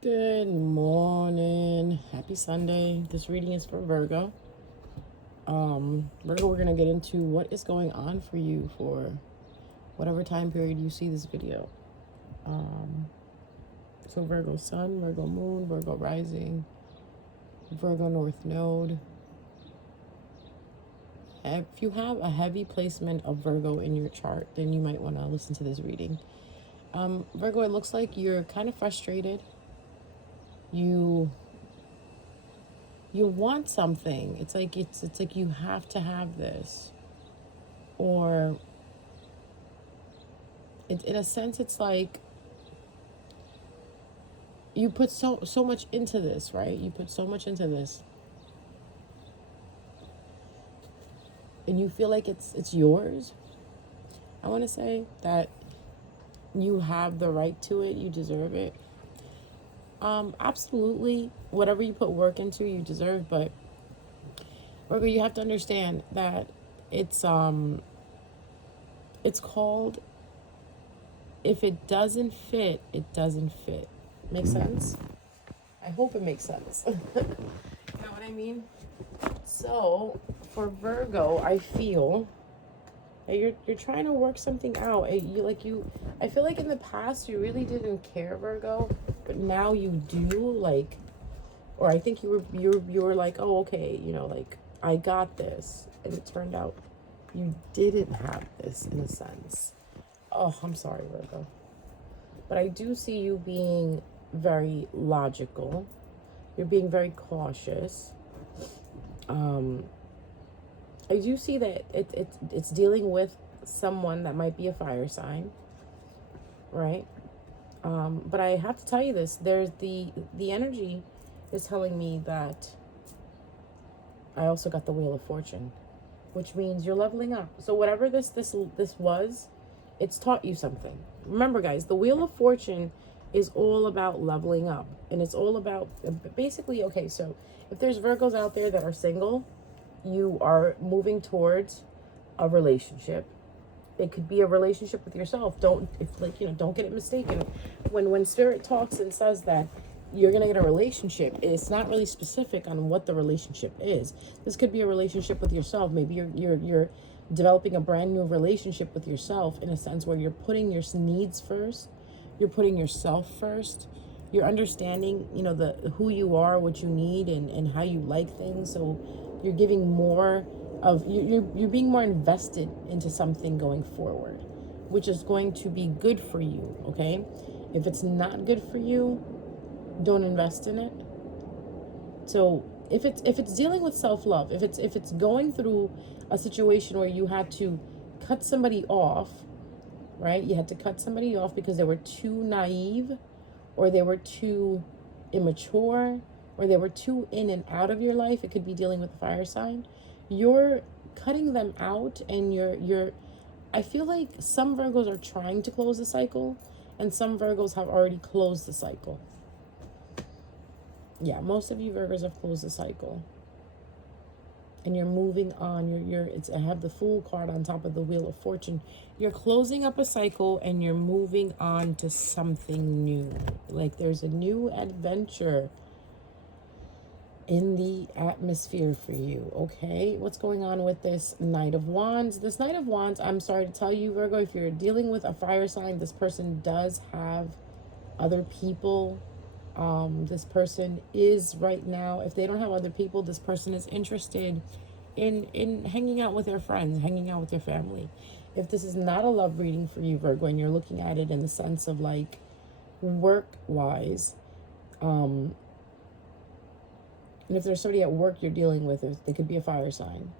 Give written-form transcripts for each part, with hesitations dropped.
Good morning. Happy Sunday. This reading is for Virgo. Virgo, we're going to get into what is going on for you for whatever time period you see this video. So Virgo Sun, Virgo Moon, Virgo Rising, Virgo North Node. If you have a heavy placement of Virgo in your chart, then you might want to listen to this reading. Virgo, it looks like you're kind of frustrated. You want something. It's like you have to have this, or in a sense, it's like you put so much into this, right? You put so much into this, and you feel like it's yours. I want to say that you have the right to it. You deserve it. Absolutely, whatever you put work into, you deserve. But Virgo, you have to understand that it's called, if it doesn't fit, it doesn't fit. Make sense? I hope it makes sense. You know what I mean? So for Virgo, I feel that you're trying to work something out. I feel like in the past you really didn't care, Virgo, but now you do. Like, or I think you were like, oh, okay, like, I got this, and it turned out you didn't have this in a sense. Oh, I'm sorry, Virgo, but I do see you being very logical. You're being very cautious. I do see that it's dealing with someone that might be a fire sign, right? But I have to tell you this: there's the energy is telling me that I also got the Wheel of Fortune, which means you're leveling up. So whatever this was, it's taught you something. Remember, guys, the Wheel of Fortune is all about leveling up, and it's all about basically, okay, so if there's Virgos out there that are single, you are moving towards a relationship. It could be a relationship with yourself. Don't get it mistaken. When Spirit talks and says that you're gonna get a relationship, it's not really specific on what the relationship is. This could be a relationship with yourself. Maybe you're developing a brand new relationship with yourself, in a sense where you're putting your needs first, you're putting yourself first, you're understanding, the who you are, what you need, and how you like things. So you're giving more of you're being more invested into something going forward, which is going to be good for you. Okay, if it's not good for you, don't invest in it. So if it's dealing with self-love, if it's going through a situation where you had to cut somebody off, right? You had to cut somebody off because they were too naive, or they were too immature, or they were too in and out of your life. It could be dealing with a fire sign. You're cutting them out, and you're I feel like some Virgos are trying to close the cycle, and some Virgos have already closed the cycle. Yeah, most of you Virgos have closed the cycle, and you're moving on. I have the Fool card on top of the Wheel of Fortune. You're closing up a cycle, and you're moving on to something new. Like, there's a new adventure in the atmosphere for you. Okay, what's going on with this Knight of Wands? This Knight of Wands, I'm sorry to tell you, Virgo, if you're dealing with a fire sign, this person does have other people. This person is right now, if they don't have other people, this person is interested in hanging out with their friends, hanging out with their family. If this is not a love reading for you, Virgo, and you're looking at it in the sense of like work wise, and if there's somebody at work you're dealing with, they could be a fire sign.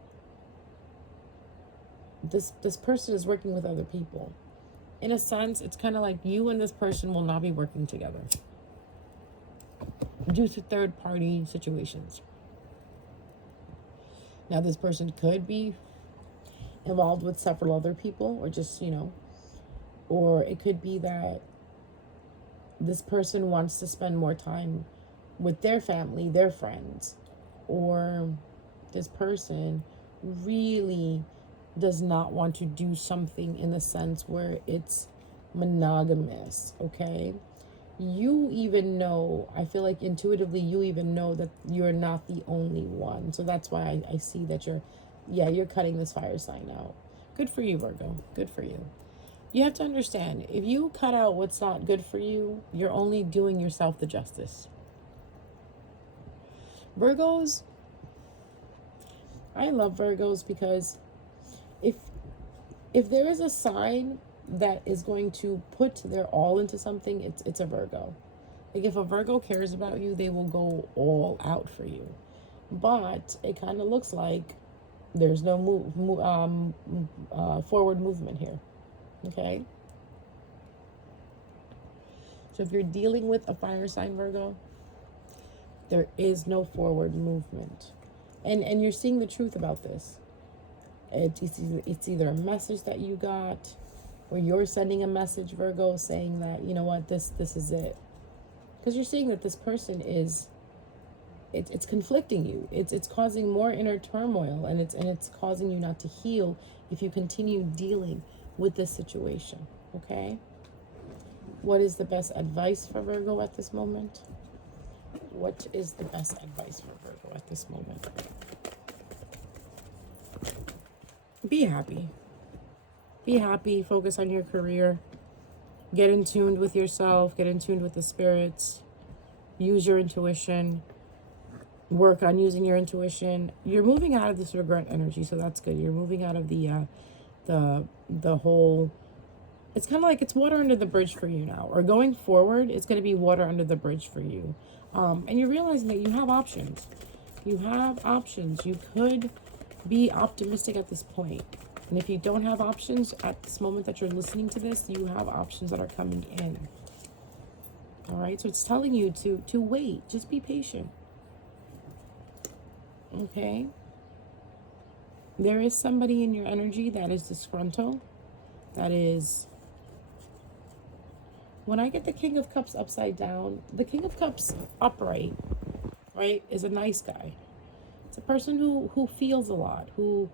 This person is working with other people. In a sense, it's kind of like you and this person will not be working together due to third-party situations. Now, this person could be involved with several other people, or just, or it could be that this person wants to spend more time with their family, their friends, or this person really does not want to do something in the sense where it's monogamous, okay? you even know, I feel like intuitively you even know that you're not the only one. So that's why I see that you're cutting this fire sign out. Good for you, Virgo. Good for you. You have to understand, if you cut out what's not good for you, you're only doing yourself the justice. Virgos, I love Virgos because if there is a sign that is going to put their all into something, it's a Virgo. Like if a Virgo cares about you, they will go all out for you. But it kind of looks like there's no forward movement here. Okay. So if you're dealing with a fire sign, Virgo, there is no forward movement, and you're seeing the truth about this. It's either a message that you got, or you're sending a message, Virgo, saying that, you know what, this is it. Because you're seeing that this person is, it's conflicting you. It's causing more inner turmoil, and it's causing you not to heal if you continue dealing with this situation. Okay? What is the best advice for Virgo at this moment? What is the best advice for Virgo at this moment? Be happy. Be happy. Focus on your career. Get in tune with yourself. Get in tune with the spirits. Use your intuition. Work on using your intuition. You're moving out of this regret energy, so that's good. You're moving out of the whole. It's kind of like it's water under the bridge for you now. Or going forward, it's going to be water under the bridge for you. And you're realizing that you have options. You have options. You could be optimistic at this point. And if you don't have options at this moment that you're listening to this, you have options that are coming in. All right? So it's telling you to wait. Just be patient. Okay? There is somebody in your energy that is disgruntled. That is... When I get the King of Cups upside down, the King of Cups upright, right, is a nice guy. It's a person who feels a lot, who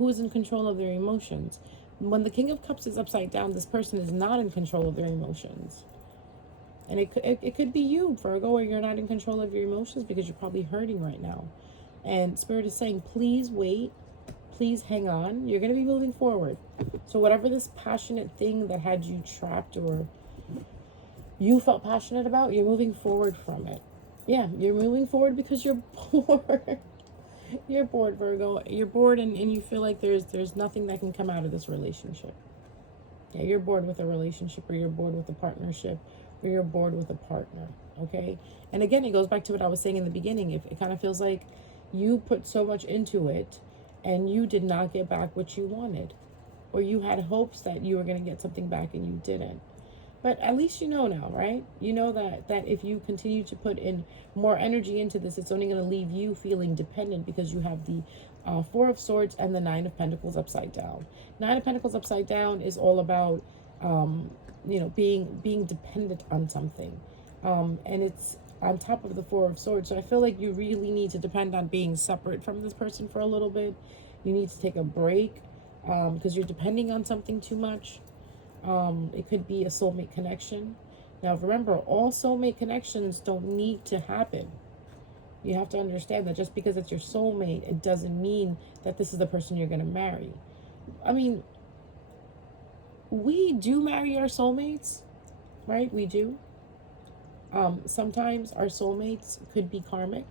is in control of their emotions. When the King of Cups is upside down, this person is not in control of their emotions. And it could be you, Virgo, where you're not in control of your emotions because you're probably hurting right now. And Spirit is saying, please wait. Please hang on. You're going to be moving forward. So whatever this passionate thing that had you trapped or you felt passionate about, you're moving forward from it. Yeah, you're moving forward because you're bored. You're bored, Virgo. You're bored and you feel like there's nothing that can come out of this relationship. Yeah, you're bored with a relationship, or you're bored with a partnership, or you're bored with a partner. Okay? And again, it goes back to what I was saying in the beginning. If it kind of feels like you put so much into it and you did not get back what you wanted, or you had hopes that you were going to get something back and you didn't. But at least you know now, right? You know that if you continue to put in more energy into this, it's only going to leave you feeling dependent, because you have the Four of Swords and the Nine of Pentacles upside down. Nine of Pentacles upside down is all about, being dependent on something. And it's on top of the Four of Swords. So I feel like you really need to depend on being separate from this person for a little bit. You need to take a break because you're depending on something too much. It could be a soulmate connection. Now, remember, all soulmate connections don't need to happen. You have to understand that just because it's your soulmate, it doesn't mean that this is the person you're going to marry. I mean, we do marry our soulmates, right? We do. Sometimes our soulmates could be karmic.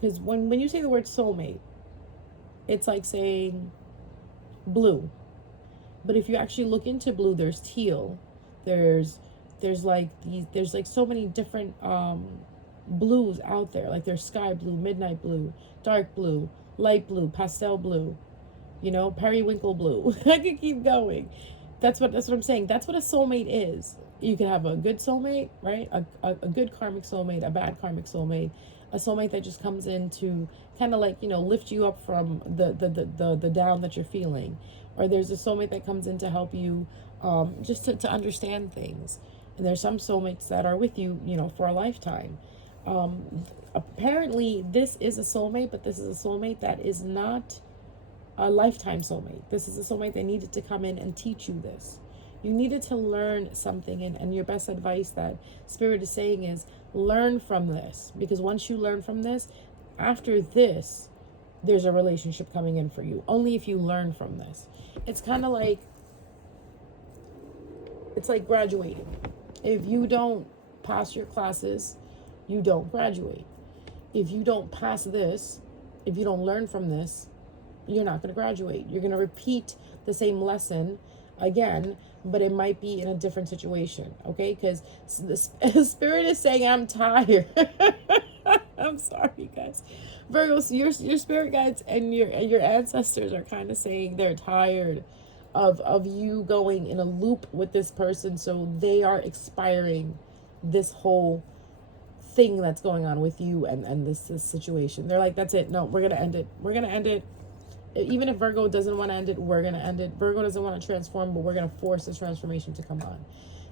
Because when you say the word soulmate, it's like saying blue. But if you actually look into blue, there's teal, there's like so many different blues out there. Like there's sky blue, midnight blue, dark blue, light blue, pastel blue, periwinkle blue. I could keep going. That's what I'm saying. That's what a soulmate is. You can have a good soulmate, right? A good karmic soulmate, a bad karmic soulmate, a soulmate that just comes in to kind of like, lift you up from the down that you're feeling. Or there's a soulmate that comes in to help you just to understand things. And there's some soulmates that are with you, for a lifetime. Apparently, this is a soulmate, but this is a soulmate that is not a lifetime soulmate. This is a soulmate that needed to come in and teach you this. You needed to learn something, and your best advice that Spirit is saying is learn from this. Because once you learn from this, after this, there's a relationship coming in for you. Only if you learn from this. It's kind of like, it's like graduating. If you don't pass your classes, you don't graduate. If you don't pass this, if you don't learn from this, you're not going to graduate. You're going to repeat the same lesson again, but it might be in a different situation, okay? Because the Spirit is saying, I'm tired. I'm sorry, guys. Virgos, your spirit guides and your ancestors are kind of saying they're tired of you going in a loop with this person, so they are expiring this whole thing that's going on with you and this situation. They're like, that's it. No, we're gonna end it. We're gonna end it. Even if Virgo doesn't want to end it, we're gonna end it. Virgo doesn't want to transform, but we're gonna force this transformation to come on.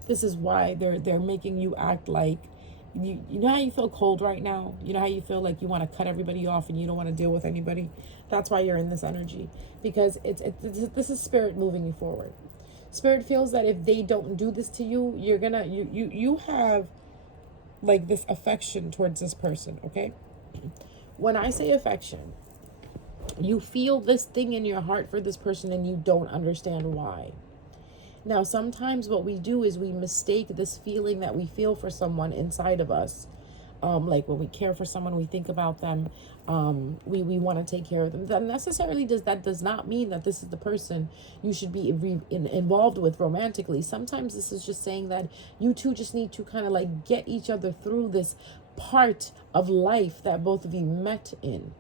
This is why they're making you act like you know how you feel cold right now? You know how you feel like you want to cut everybody off and you don't want to deal with anybody? That's why you're in this energy, because this is Spirit moving you forward. Spirit feels that if they don't do this to you, you're gonna you have like this affection towards this person, okay? When I say affection, you feel this thing in your heart for this person and you don't understand why. Now, sometimes what we do is we mistake this feeling that we feel for someone inside of us. Like when we care for someone, we think about them, we want to take care of them. That necessarily does not mean that this is the person you should be involved with romantically. Sometimes this is just saying that you two just need to kind of like get each other through this part of life that both of you met in.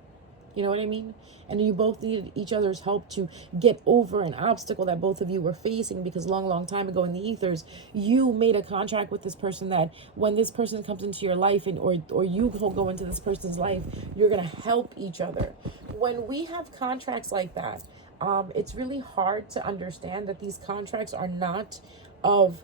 You know what I mean? And you both needed each other's help to get over an obstacle that both of you were facing, because long time ago in the ethers, you made a contract with this person that when this person comes into your life or you go into this person's life, you're going to help each other. When we have contracts like that, it's really hard to understand that these contracts are not of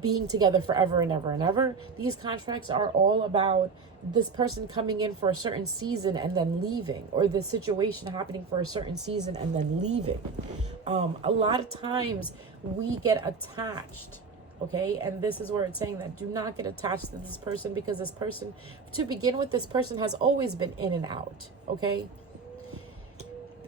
being together forever and ever and ever. These contracts are all about this person coming in for a certain season and then leaving, or the situation happening for a certain season and then leaving. A lot of times we get attached, okay? And this is where it's saying that do not get attached to this person, because this person, to begin with, this person has always been in and out, okay?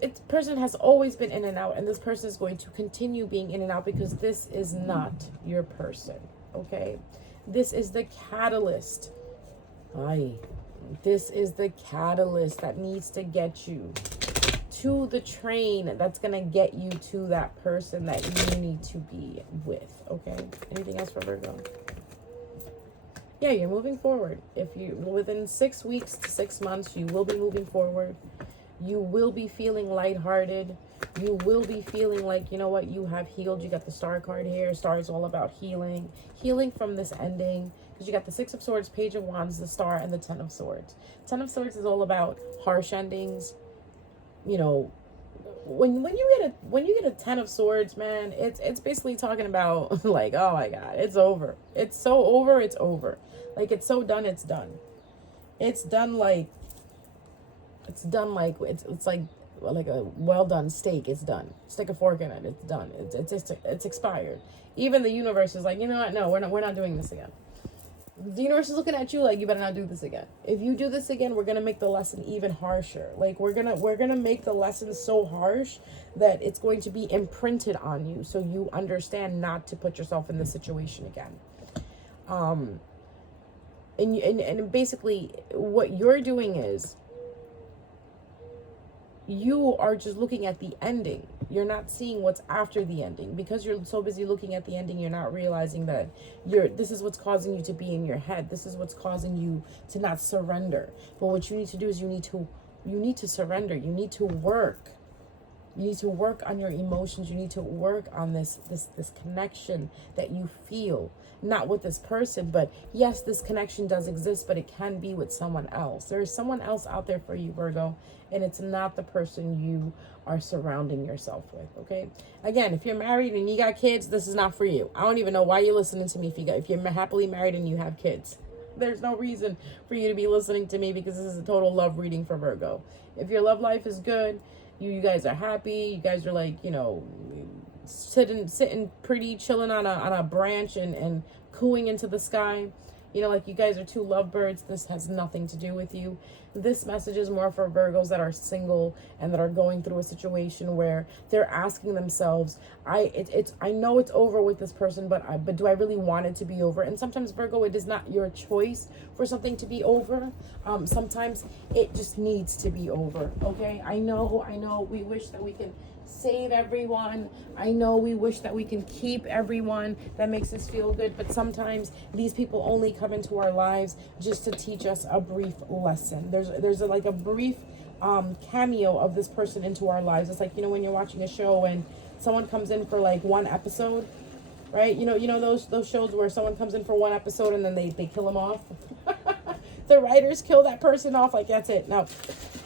This person has always been in and out, and this person is going to continue being in and out because this is not your person, okay? This is the catalyst. This is the catalyst that needs to get you to the train that's going to get you to that person that you need to be with, okay? Anything else for Virgo? Yeah, you're moving forward. If you, within 6 weeks to 6 months, you will be moving forward. You will be feeling lighthearted. You will be feeling like, you know what, you have healed. You got the Star card here. Star is all about healing. Healing from this ending. Because you got the 6 of Swords, Page of Wands, the Star, and the 10 of Swords. 10 of Swords is all about harsh endings. You know, when you get a 10 of Swords, man, it's basically talking about like, oh my God, it's over. It's so over, it's over. Like, it's so done, it's done. It's done like it's like a well done steak. It's done. Stick a fork in it. It's done. It's expired. Even the universe is like, you know what? No, we're not doing this again. The universe is looking at you like, you better not do this again. If you do this again, we're gonna make the lesson even harsher. Like, we're gonna make the lesson so harsh that it's going to be imprinted on you, so you understand not to put yourself in this situation again. And basically what you're doing is you are just looking at the ending. You're not seeing what's after the ending. Because you're so busy looking at the ending, you're not realizing that this is what's causing you to be in your head. This is what's causing you to not surrender. But what you need to do is you need to surrender. You need to work. You need to work on your emotions. You need to work on this connection that you feel. Not with this person, but yes, this connection does exist, but it can be with someone else. There is someone else out there for you, Virgo, and it's not the person you are surrounding yourself with, okay? Again, if you're married and you got kids, this is not for you. I don't even know why you're listening to me if you're happily married and you have kids. There's no reason for you to be listening to me, because this is a total love reading for Virgo. If your love life is good, you guys are happy, you guys are like, you know, sitting pretty, chilling on a branch and cooing into the sky. You know, like you guys are two lovebirds. This has nothing to do with you. This message is more for Virgos that are single and that are going through a situation where they're asking themselves, I know it's over with this person, but do I really want it to be over? And sometimes, Virgo, it is not your choice for something to be over. Sometimes it just needs to be over. Okay, I know we wish that we can save everyone. I know we wish that we can keep everyone. That makes us feel good, but sometimes these people only come into our lives just to teach us a brief lesson. There's like a brief cameo of this person into our lives. It's like, you know, when you're watching a show and someone comes in for like one episode, right? You know those shows where someone comes in for one episode and then they kill them off. The writers kill that person off, like that's it. No,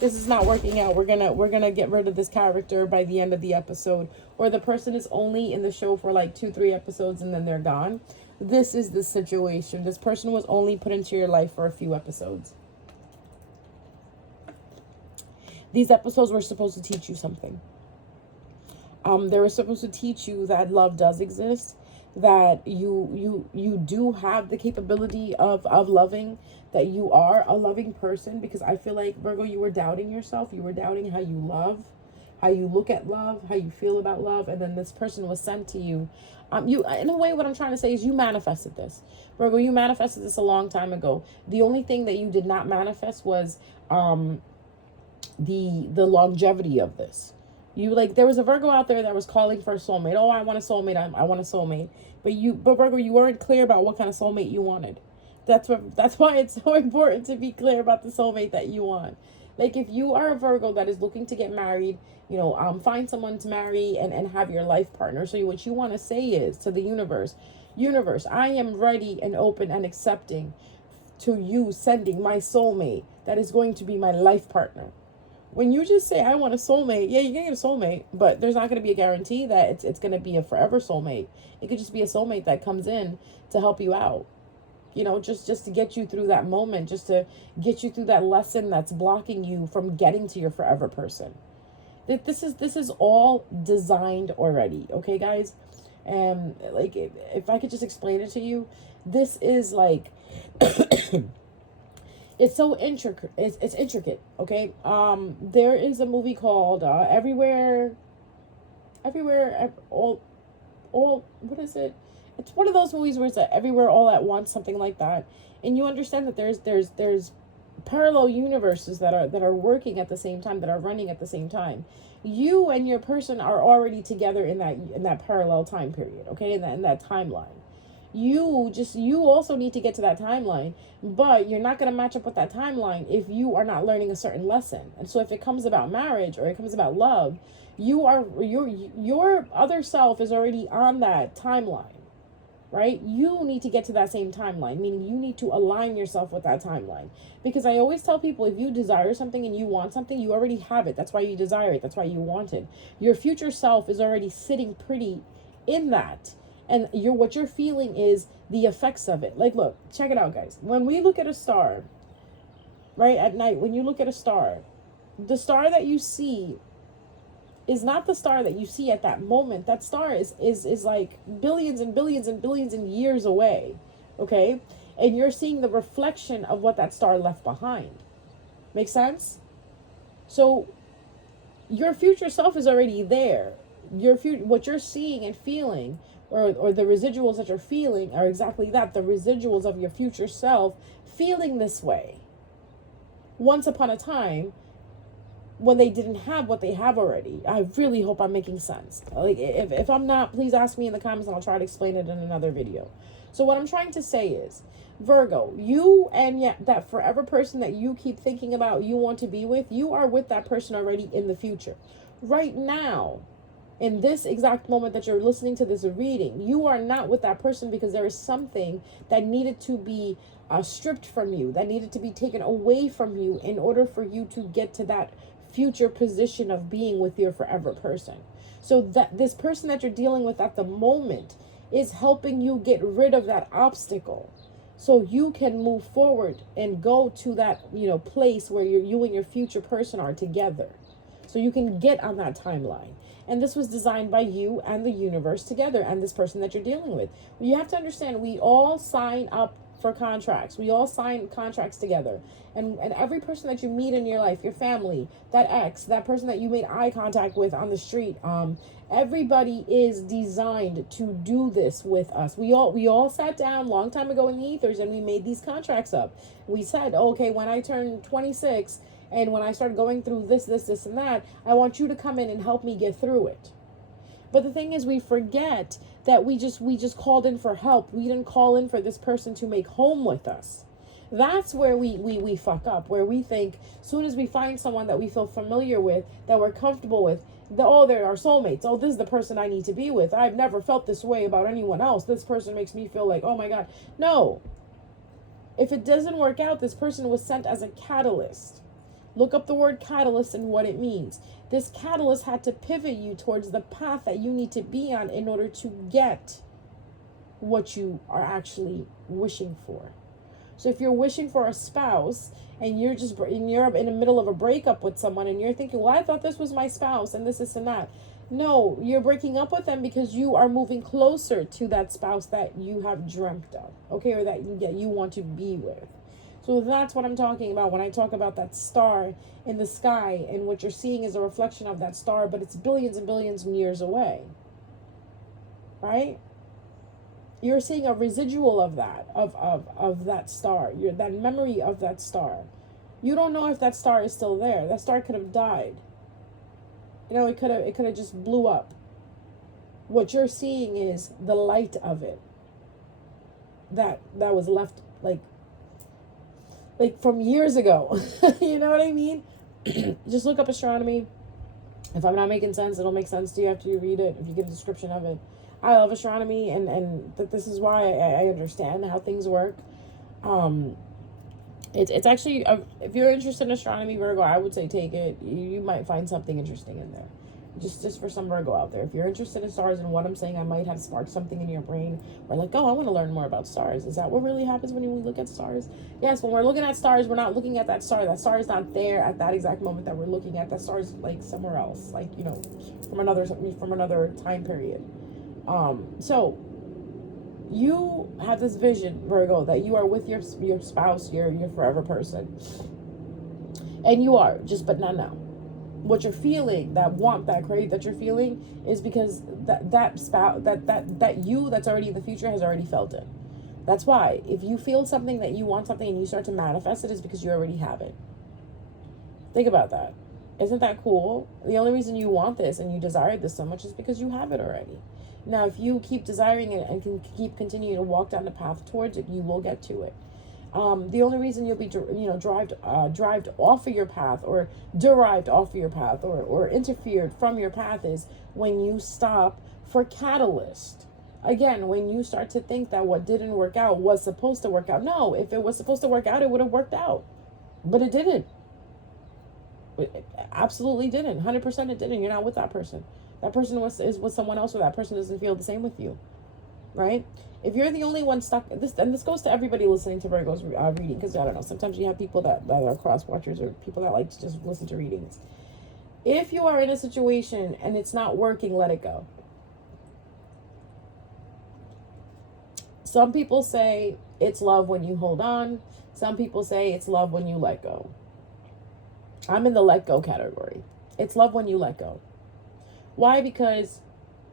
this is not working out. We're gonna get rid of this character by the end of the episode. Or the person is only in the show for like 2-3 episodes and then they're gone. This is the situation. This person was only put into your life for a few episodes. These episodes were supposed to teach you something. They were supposed to teach you that love does exist, that you do have the capability of loving, that you are a loving person. Because I feel like, Virgo, you were doubting yourself. You were doubting how you love, how you look at love, how you feel about love. And then this person was sent to you. You, in a way, what I'm trying to say is you manifested this. Virgo, you manifested this a long time ago. The only thing that you did not manifest was the longevity of this. You, like, there was a Virgo out there that was calling for a soulmate. Oh, I want a soulmate. I want a soulmate. But Virgo, you weren't clear about what kind of soulmate you wanted. That's why it's so important to be clear about the soulmate that you want. Like, if you are a Virgo that is looking to get married, you know, find someone to marry and have your life partner. So what you want to say is to the universe, I am ready and open and accepting to you sending my soulmate that is going to be my life partner. When you just say, I want a soulmate, yeah, you're going to get a soulmate, but there's not going to be a guarantee that it's going to be a forever soulmate. It could just be a soulmate that comes in to help you out. You know, just to get you through that moment, just to get you through that lesson that's blocking you from getting to your forever person. This is all designed already, okay, guys? And like, if I could just explain it to you, this is like, it's so intricate. It's intricate, okay? There is a movie called Everywhere, all. What is it? It's one of those movies where it's everywhere all at once, something like that. And you understand that there's parallel universes that are working at the same time, that are running at the same time. You and your person are already together in that parallel time period, okay? In that timeline. You also need to get to that timeline, but you're not going to match up with that timeline if you are not learning a certain lesson. And so if it comes about marriage or it comes about love, your other self is already on that timeline. Right? You need to get to that same timeline, meaning you need to align yourself with that timeline. Because I always tell people, if you desire something and you want something, you already have it. That's why you desire it. That's why you want it. Your future self is already sitting pretty in that. And what you're feeling is the effects of it. Like, look, check it out, guys. When we look at a star, right, at night, when you look at a star, the star that you see is not the star that you see at that moment. That star is like billions and billions and billions and years away, okay? And you're seeing the reflection of what that star left behind. Make sense? So your future self is already there. What you're seeing and feeling, or the residuals that you're feeling, are exactly that, the residuals of your future self feeling this way. Once upon a time, when they didn't have what they have already. I really hope I'm making sense. Like, if I'm not, please ask me in the comments and I'll try to explain it in another video. So what I'm trying to say is, Virgo, you and that forever person that you keep thinking about, you want to be with, you are with that person already in the future. Right now, in this exact moment that you're listening to this reading, you are not with that person because there is something that needed to be stripped from you, that needed to be taken away from you in order for you to get to that future position of being with your forever person. So that this person that you're dealing with at the moment is helping you get rid of that obstacle, so you can move forward and go to that, place where you and your future person are together. so you can get on that timeline. And this was designed by you and the universe together and this person that you're dealing with. You have to understand, we all sign up for contracts. We all sign contracts together. And every person that you meet in your life, your family, that ex, that person that you made eye contact with on the street, everybody is designed to do this with us. We all sat down long time ago in the ethers and we made these contracts up. We said, okay, when I turn 26 and when I start going through this, and that, I want you to come in and help me get through it. But the thing is, we forget that we just called in for help. We didn't call in for this person to make home with us. That's where we fuck up, where we think soon as we find someone that we feel familiar with, that we're comfortable with, they're our soulmates. Oh, this is the person I need to be with. I've never felt this way about anyone else. This person makes me feel like, oh my God. No. If it doesn't work out, this person was sent as a catalyst. Look up the word catalyst and what it means. This catalyst had to pivot you towards the path that you need to be on in order to get what you are actually wishing for. So if you're wishing for a spouse and you're in the middle of a breakup with someone and you're thinking, well, I thought this was my spouse and this and that. No, you're breaking up with them because you are moving closer to that spouse that you have dreamt of, okay, or that you want to be with. So that's what I'm talking about when I talk about that star in the sky, and what you're seeing is a reflection of that star, but it's billions and billions of years away, right? You're seeing a residual of that, of that star, that memory of that star. You don't know if that star is still there. That star could have died. You know, it could have just blew up. What you're seeing is the light of it that was left like from years ago. You know what I mean? Just look up astronomy. If I'm not making sense, it'll make sense to you after you read it, if you get a description of it. I love astronomy, and this is why I understand how things work. It's actually, if you're interested in astronomy, Virgo, I would say take it. You might find something interesting in there. Just for some Virgo out there. If you're interested in stars and what I'm saying, I might have sparked something in your brain. We're like, oh, I want to learn more about stars. Is that what really happens when we look at stars? Yes, when we're looking at stars, we're not looking at that star. That star is not there at that exact moment that we're looking at. That star is like somewhere else, like, you know, from another time period. So you have this vision, Virgo, that you are with your spouse, your forever person, and you are but not now. What you're feeling, that want, that crave that you're feeling, is because that spouse, that you that's already in the future has already felt it. That's why if you feel something, that you want something and you start to manifest it, is because you already have it. Think about that. Isn't that cool? The only reason you want this and you desire this so much is because you have it already. Now, if you keep desiring it and can keep continuing to walk down the path towards it, you will get to it. The only reason you'll be, derived off of your path, or derived off of your path, or interfered from your path, is when you stop for catalyst. Again, when you start to think that what didn't work out was supposed to work out. No, if it was supposed to work out, it would have worked out. But it didn't. It absolutely didn't. 100% it didn't. You're not with that person. That person is with someone else, or that person doesn't feel the same with you. Right? If you're the only one stuck, this goes to everybody listening to Virgo's reading, because I don't know, sometimes you have people that are cross watchers, or people that like to just listen to readings. If you are in a situation and it's not working, let it go. Some people say it's love when you hold on. Some people say it's love when you let go. I'm in the let go category. It's love when you let go. Why? Because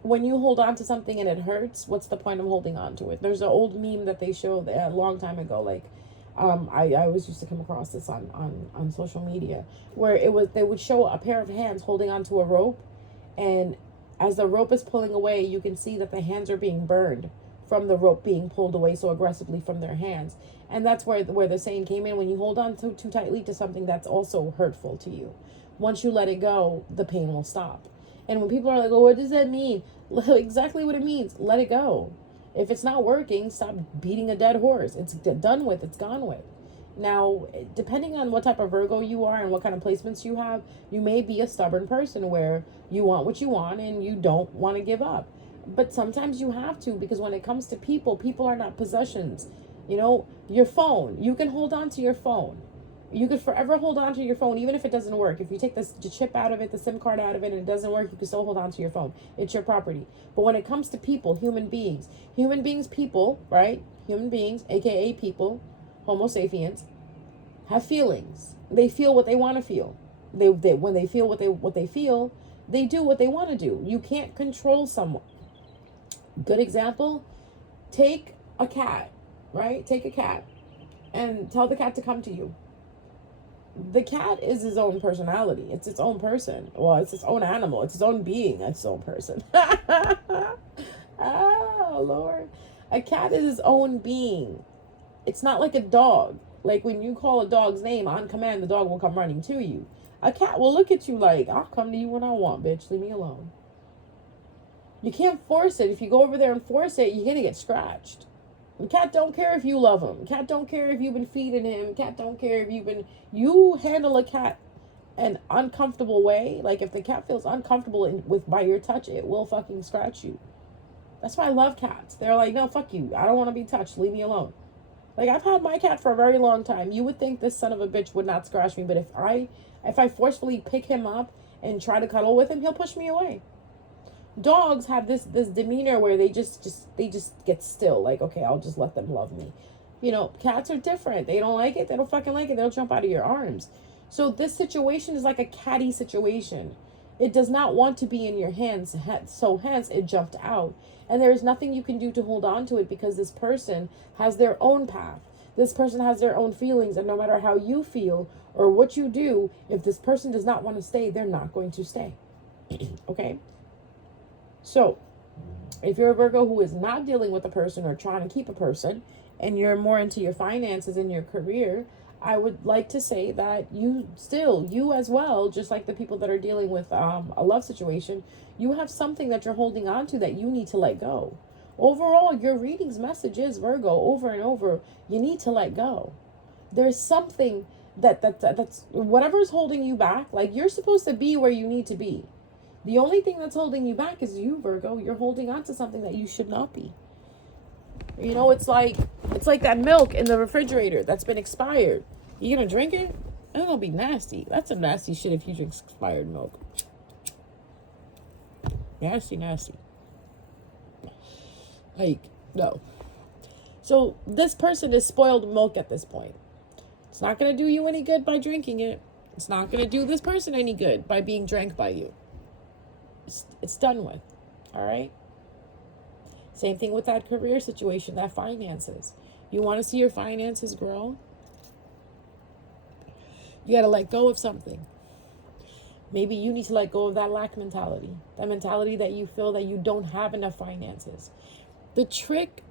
when you hold on to something and it hurts, what's the point of holding on to it? There's an old meme that they showed a long time ago. Like, I always used to come across this on social media, where they would show a pair of hands holding onto a rope, and as the rope is pulling away, you can see that the hands are being burned from the rope being pulled away so aggressively from their hands. And that's where the saying came in: when you hold on too tightly to something that's also hurtful to you, once you let it go, the pain will stop. And when people are like, oh, what does that mean? Exactly what it means. Let it go. If it's not working, stop beating a dead horse. It's done with. It's gone with. Now, depending on what type of Virgo you are and what kind of placements you have, you may be a stubborn person where you want what you want and you don't want to give up. But sometimes you have to, because when it comes to people are not possessions. You know, your phone, you can hold on to your phone. You could forever hold on to your phone, even if it doesn't work. If you take the chip out of it, the SIM card out of it, and it doesn't work, you can still hold on to your phone. It's your property. But when it comes to people, human beings, people, right? Human beings, aka people, Homo sapiens, have feelings. They feel what they want to feel. They when they feel what they feel, they do what they want to do. You can't control someone. Good example, take a cat, right? Take a cat and tell the cat to come to you. The cat is his own personality. It's its own person. Well, it's its own animal. It's its own being. It's its own person. Oh, Lord. A cat is his own being. It's not like a dog. Like when you call a dog's name on command, the dog will come running to you. A cat will look at you like, I'll come to you when I want, bitch. Leave me alone. You can't force it. If you go over there and force it, you're going to get scratched. The cat don't care if you love him. Cat don't care if you've been feeding him. Cat don't care if you handle a cat an uncomfortable way. Like if the cat feels uncomfortable by your touch, it will fucking scratch you. That's why I love cats. They're like, no, fuck you. I don't want to be touched. Leave me alone. Like I've had my cat for a very long time. You would think this son of a bitch would not scratch me, but if I forcefully pick him up and try to cuddle with him, he'll push me away. Dogs have this demeanor where they just get still. Like, okay, I'll just let them love me. You know, cats are different. They don't like it. They don't fucking like it. They'll jump out of your arms. So this situation is like a catty situation. It does not want to be in your hands. So hence it jumped out. And there is nothing you can do to hold on to it because this person has their own path. This person has their own feelings. And no matter how you feel or what you do, if this person does not want to stay, they're not going to stay. Okay? So, if you're a Virgo who is not dealing with a person or trying to keep a person, and you're more into your finances and your career, I would like to say that you as well, just like the people that are dealing with a love situation, you have something that you're holding on to that you need to let go. Overall, your reading's message is, Virgo, over and over, you need to let go. There's something that's whatever's holding you back, like you're supposed to be where you need to be. The only thing that's holding you back is you, Virgo. You're holding on to something that you should not be. You know, it's like that milk in the refrigerator that's been expired. You gonna drink it? It's gonna be nasty. That's some nasty shit if you drink expired milk. Nasty. Like, no. So this person is spoiled milk at this point. It's not gonna do you any good by drinking it. It's not gonna do this person any good by being drank by you. It's done with. All right. Same thing with that career situation, that finances. You want to see your finances grow? You got to let go of something. Maybe you need to let go of that lack mentality. That mentality that you feel that you don't have enough finances. The trick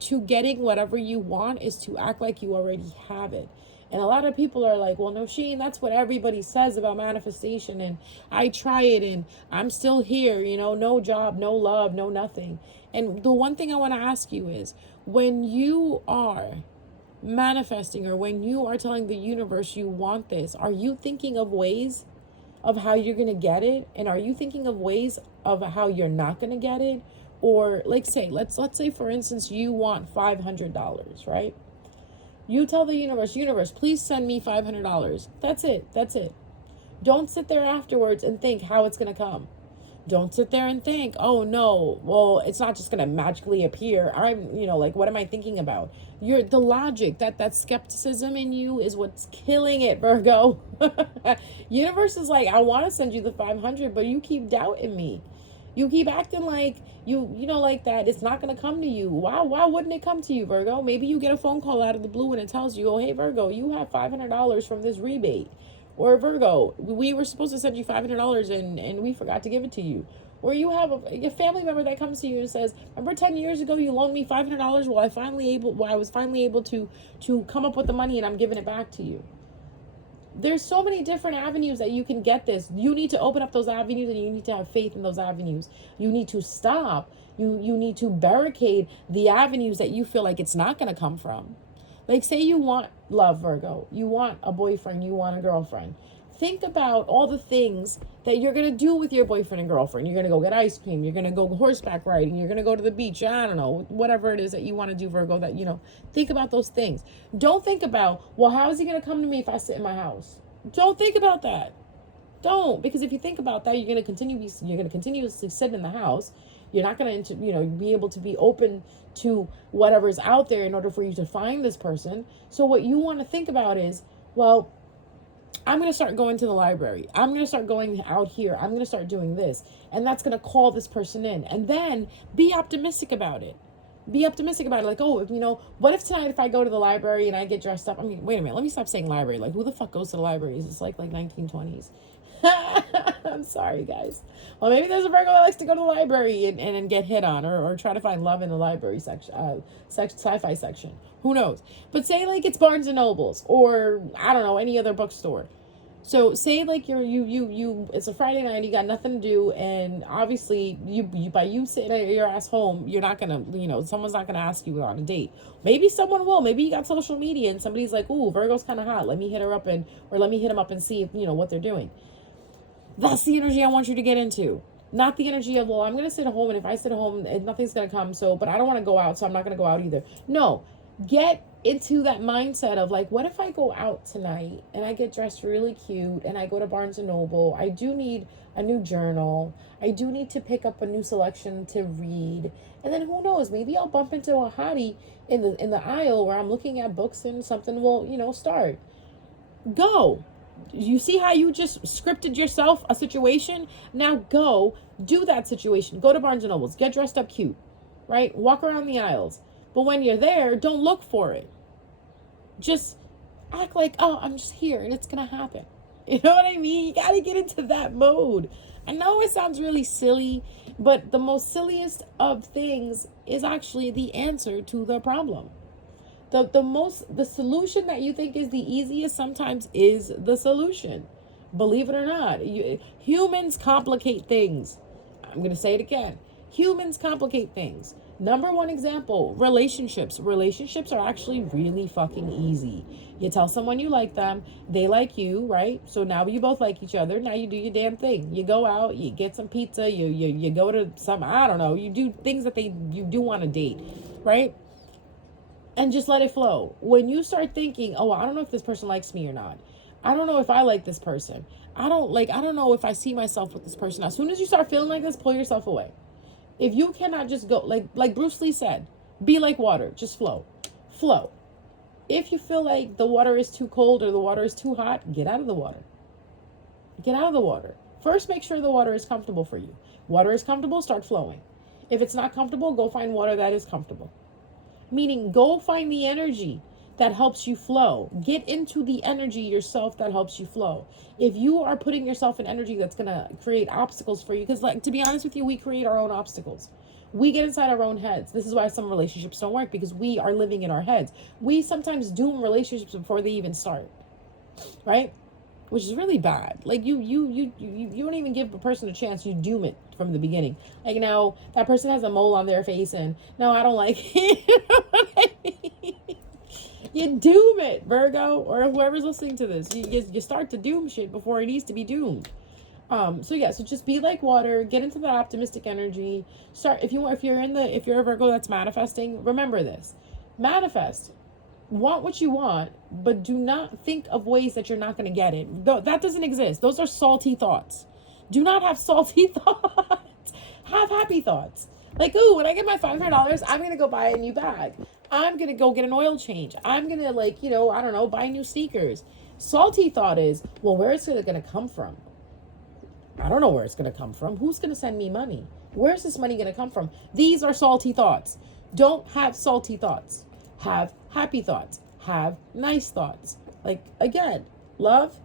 to getting whatever you want is to act like you already have it. And a lot of people are like, well, no, Sheen, that's what everybody says about manifestation. And I try it and I'm still here, you know, no job, no love, no nothing. And the one thing I want to ask you is, when you are manifesting or when you are telling the universe you want this, are you thinking of ways of how you're going to get it? And are you thinking of ways of how you're not going to get it? Or like let's say, for instance, you want $500, right? You tell the universe, please send me $500. That's it. Don't sit there afterwards and think how it's going to come. Don't sit there and think, oh no, well, it's not just going to magically appear. What am I thinking about? The logic, that skepticism in you is what's killing it, Virgo. Universe is like, I want to send you the 500, but you keep doubting me. You keep acting like like that. It's not going to come to you. Why wouldn't it come to you, Virgo? Maybe you get a phone call out of the blue and it tells you, oh, hey, Virgo, you have $500 from this rebate. Or Virgo, we were supposed to send you $500 and we forgot to give it to you. Or you have a family member that comes to you and says, remember 10 years ago you loaned me $500? Well, I was finally able to come up with the money and I'm giving it back to you. There's so many different avenues that you can get this. You need to open up those avenues and you need to have faith in those avenues. You need to stop. You need to barricade the avenues that you feel like it's not going to come from. Like, say you want love, Virgo. You want a boyfriend. You want a girlfriend. think about all the things that you're going to do with your boyfriend and girlfriend. You're going to go get ice cream. You're going to go horseback riding. You're going to go to the beach. I don't know, whatever it is that you want to do, Virgo, that, think about those things. Don't think about, well, how is he going to come to me if I sit in my house? Don't think about that. Don't, because if you think about that, you're going to continuously sit in the house. You're not going to, be able to be open to whatever's out there in order for you to find this person. So what you want to think about is, well, I'm going to start going to the library. I'm going to start going out here. I'm going to start doing this. And that's going to call this person in. And then be optimistic about it. Be optimistic about it. Like, oh, what if tonight if I go to the library and I get dressed up? I mean, wait a minute. Let me stop saying library. Like, who the fuck goes to the library? It's like 1920s. I'm sorry, guys. Well, maybe there's a Virgo that likes to go to the library and get hit on or try to find love in the library section, sci-fi section. Who knows? But say like it's Barnes and Nobles or I don't know, any other bookstore. So say like you it's a Friday night, you got nothing to do, and obviously by you sitting at your ass home, you're not gonna, someone's not gonna ask you on a date. Maybe someone will. Maybe you got social media and somebody's like, ooh, Virgo's kind of hot. Let me hit her up or let me hit him up and see if what they're doing. That's the energy I want you to get into. Not the energy of, well, I'm going to sit at home, and if I sit at home, nothing's going to come, but I don't want to go out, so I'm not going to go out either. No, get into that mindset of like, what if I go out tonight, and I get dressed really cute, and I go to Barnes & Noble. I do need a new journal. I do need to pick up a new selection to read. And then who knows, maybe I'll bump into a hottie in the aisle where I'm looking at books and something will, start. Go. You see how you just scripted yourself a situation? Now go do that situation. Go to Barnes & Nobles. Get dressed up cute, right? Walk around the aisles. But when you're there, don't look for it. Just act like, oh, I'm just here and it's going to happen. You know what I mean? You got to get into that mode. I know it sounds really silly, but the most silliest of things is actually the answer to the problem. The solution that you think is the easiest sometimes is the solution. Believe it or not. Humans complicate things. I'm going to say it again. Humans complicate things. Number one example, relationships. Relationships are actually really fucking easy. You tell someone you like them, they like you, right? So now you both like each other. Now you do your damn thing. You go out, you get some pizza, you go to some, I don't know, you do things that you do on a date, right? And just let it flow. When you start thinking, oh, I don't know if this person likes me or not. I don't know if I like this person. I don't know if I see myself with this person. As soon as you start feeling like this, pull yourself away. If you cannot just go, like Bruce Lee said, be like water, just flow. Flow. If you feel like the water is too cold or the water is too hot, get out of the water. Get out of the water. First, make sure the water is comfortable for you. Water is comfortable, start flowing. If it's not comfortable, go find water that is comfortable. Meaning, go find the energy that helps you flow. Get into the energy yourself that helps you flow. If you are putting yourself in energy that's going to create obstacles for you, because to be honest with you, we create our own obstacles. We get inside our own heads. This is why some relationships don't work, because we are living in our heads. We sometimes doom relationships before they even start, right? Which is really bad. Like you don't even give a person a chance. You doom it from the beginning. Like, now that person has a mole on their face and no, I don't like it. You know what I mean? You doom it, Virgo, or whoever's listening to this. You start to doom shit before it needs to be doomed. So just be like water. Get into that optimistic energy. Start if you're a Virgo that's manifesting. Remember this: manifest. Want what you want, but do not think of ways that you're not going to get it. That doesn't exist. Those are salty thoughts. Do not have salty thoughts. Have happy thoughts. Like, ooh, when I get my $500, I'm going to go buy a new bag. I'm going to go get an oil change. I'm going to, buy new sneakers. Salty thought is, well, where is it going to come from? I don't know where it's going to come from. Who's going to send me money? Where's this money going to come from? These are salty thoughts. Don't have salty thoughts. Have happy thoughts. Have nice thoughts. Like, again, love.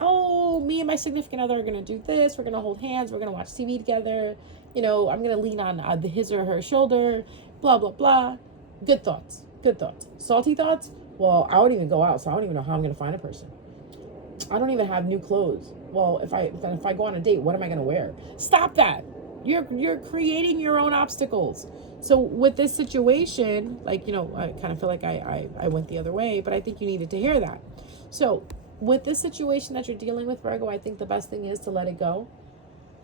Oh, me and my significant other are going to do this. We're going to hold hands. We're going to watch TV together. I'm going to lean on his or her shoulder. Blah, blah, blah. Good thoughts. Good thoughts. Salty thoughts? Well, I wouldn't even go out, so I don't even know how I'm going to find a person. I don't even have new clothes. Well, if I go on a date, what am I going to wear? Stop that. You're creating your own obstacles. So with this situation, I kind of feel like I went the other way, but I think you needed to hear that. So with this situation that you're dealing with, Virgo, I think the best thing is to let it go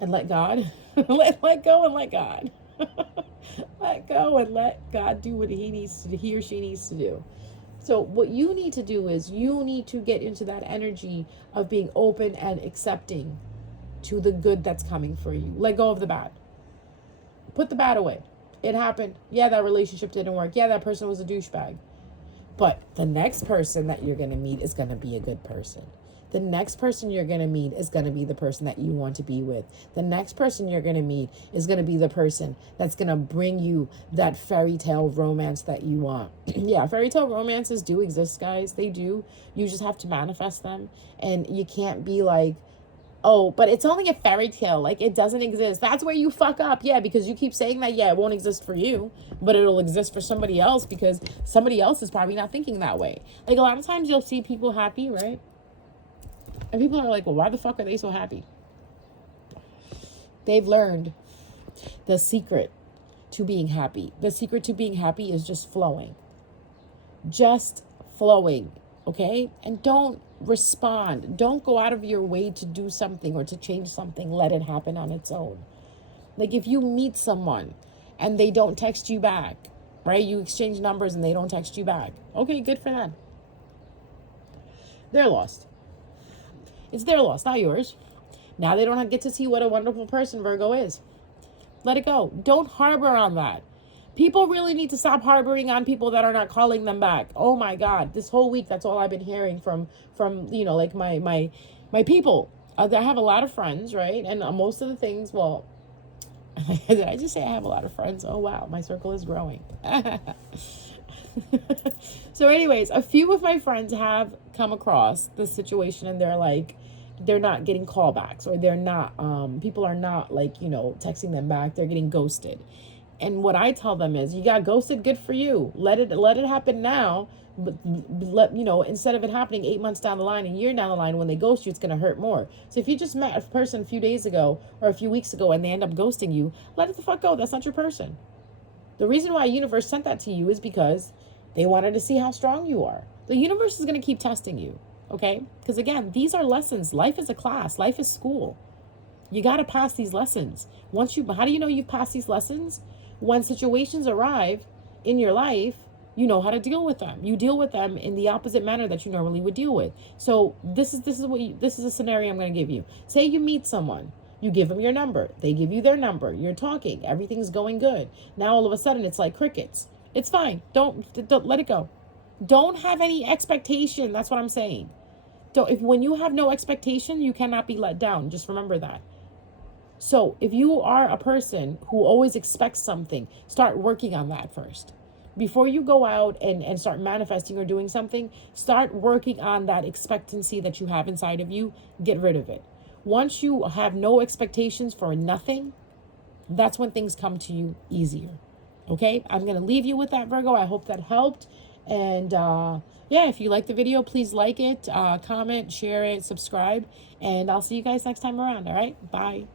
and let God. let go and let God. Let go and let God do what he or she needs to do. So what you need to do is you need to get into that energy of being open and accepting to the good that's coming for you. Let go of the bad. Put the bad away. It happened. Yeah, that relationship didn't work. Yeah, that person was a douchebag. But the next person that you're going to meet is going to be a good person. The next person you're going to meet is going to be the person that you want to be with. The next person you're going to meet is going to be the person that's going to bring you that fairy tale romance that you want. Yeah, fairy tale romances do exist, guys. They do. You just have to manifest them. And you can't be like, oh, but it's only a fairy tale. Like, it doesn't exist. That's where you fuck up. Yeah, because you keep saying that, yeah, it won't exist for you, but it'll exist for somebody else because somebody else is probably not thinking that way. Like, a lot of times you'll see people happy, right? And people are like, well, why the fuck are they so happy? They've learned the secret to being happy. The secret to being happy is just flowing. Just flowing, okay? And don't respond. Don't go out of your way to do something or to change something. Let it happen on its own. Like if you meet someone and they don't text you back, right? You exchange numbers and they don't text you back. Okay, good for them. They're lost. It's their loss, not yours. Now they don't get to see what a wonderful person Virgo is. Let it go. Don't harbor on that. People really need to stop harboring on people that are not calling them back. Oh my God. This whole week, that's all I've been hearing from like my people. I have a lot of friends, right? And most of the things, well, did I just say I have a lot of friends? Oh, wow. My circle is growing. So anyways, a few of my friends have come across this situation and they're like, they're not getting callbacks or they're not, people are not like, texting them back. They're getting ghosted. And what I tell them is, you got ghosted, good for you. Let it happen now. But instead of it happening 8 months down the line, a year down the line, when they ghost you, it's going to hurt more. So if you just met a person a few days ago or a few weeks ago and they end up ghosting you, let it the fuck go. That's not your person. The reason why the universe sent that to you is because they wanted to see how strong you are. The universe is going to keep testing you. Okay? Because again, these are lessons. Life is a class. Life is school. You got to pass these lessons. How do you know you've passed these lessons? When situations arrive in your life, you know how to deal with them. You deal with them in the opposite manner that you normally would deal with. So this is a scenario I'm going to give you. Say you meet someone, you give them your number, they give you their number, you're talking, everything's going good. Now all of a sudden it's like crickets. It's fine. Don't let it go. Don't have any expectation. That's what I'm saying. When you have no expectation, you cannot be let down. Just remember that. So if you are a person who always expects something, start working on that first. Before you go out and start manifesting or doing something, start working on that expectancy that you have inside of you. Get rid of it. Once you have no expectations for nothing, that's when things come to you easier. Okay? I'm going to leave you with that, Virgo. I hope that helped. And yeah, if you like the video, please like it, comment, share it, subscribe. And I'll see you guys next time around. All right? Bye.